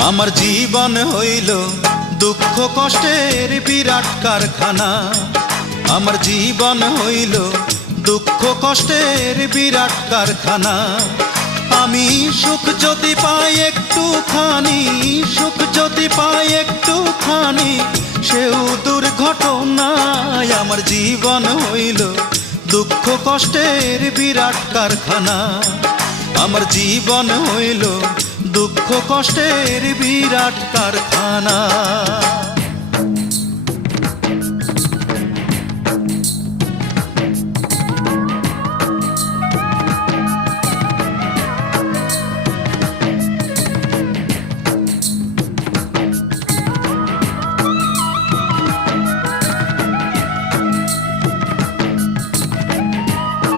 আমার জীবন হইল দুঃখ কষ্টের বিরাট কারখানা। আমার জীবন হইল দুঃখ কষ্টের বিরাট কারখানা। আমি সুখ যদি পাই একটুখানি, সুখ যদি পাই একটুখানি, সেও দুর্ঘটনায়। আমার জীবন হইল দুঃখ কষ্টের বিরাট কারখানা। আমার জীবন হইল দুঃখ কষ্টের বিরাট কারখানা।